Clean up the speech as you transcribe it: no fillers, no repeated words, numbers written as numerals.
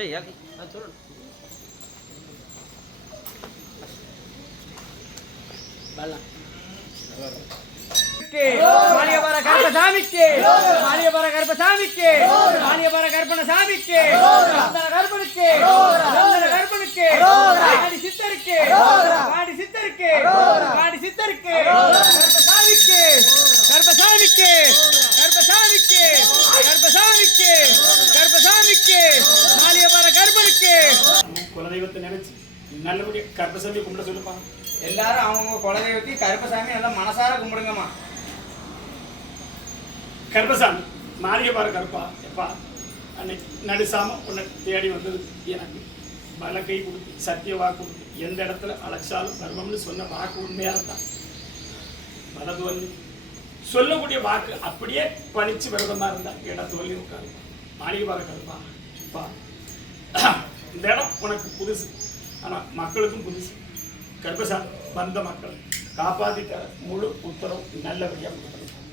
ஏய் யாக்கு சொல்லு பல்லாம் மாலியபர கருப்பசாமிக்கு மாலியபர கருப்பசாமிக்கு மாலியபர கருப்பணசாமிக்கு ரத்தன கருப்பனுக்கு ரத்தன கருப்பனுக்கு பாடி சித்தருக்கு பாடி சித்தருக்கு பாடி சித்தருக்கு கருப்பசாமிக்கு கருப்பசாமிக்கு கருப்பசாமிக்கு கருப்பசாமிக்கு கருப்பசாமிக்கு மாலியபர கருப்பனுக்கு குலதெய்வத்தை நினைச்சு நல்லபடியா கருப்பசாமி கும்பிட சொல்லுப்பா. எல்லாரும் அவங்க குலதெய்வத்தை கருப்பசாமி நல்லா மனசார கும்பிடுங்கம்மா. கருப்பசாமி மாளிகைப்பாறை கருப்பா எப்பா அன்னைக்கு நடுசாம உன்னை தேடி வந்தது எனக்கு வலக்கை கொடுத்து சத்திய வாக்கு கொடுத்து எந்த இடத்துல அழைச்சாலும் கர்மம்னு சொன்ன வாக்கு உண்மையாக தான் வலது வள்ளி சொல்லக்கூடிய வாக்கு அப்படியே பழிச்சு விரதமா இருந்தா இடத்து வள்ளி உட்காரு மாளிகைப்பாறை கருப்பா எப்பா இந்த இடம் உனக்கு புதுசு ஆனால் மக்களுக்கும் புதுசு. கர்ப்பசாமி வந்த மக்கள் காப்பாற்றிட்ட முழு உத்தரவு நல்லபடியாக கொடுக்கணும்.